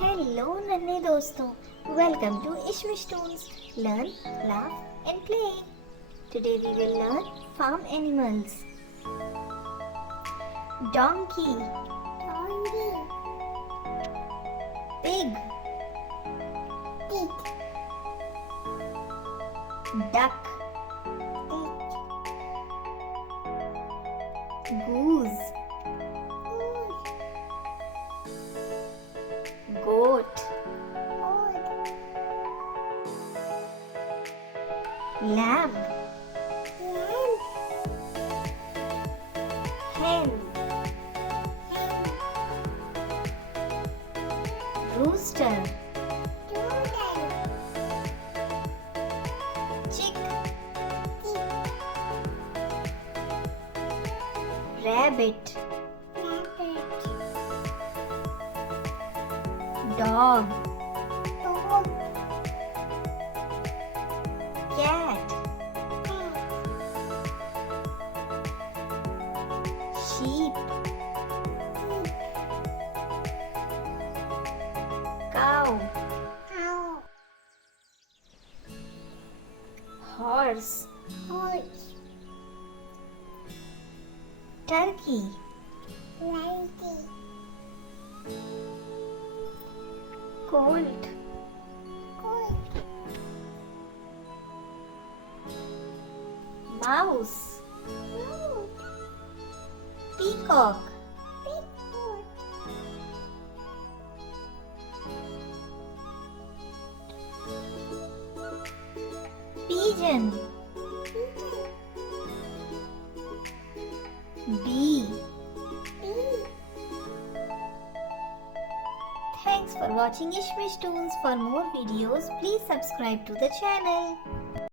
Hello नन्हे दोस्तों, welcome to Ishmish Toons. Learn, laugh and play. Today we will learn farm animals. Donkey, pig, duck, goose, goat, lamb, hen, rooster, chick, rabbit, dog, cat, sheep, cow, horse, turkey, colt, mouse, peacock, pigeon, bee. Thanks for watching Ishmish Toons. For more videos, please subscribe to the channel.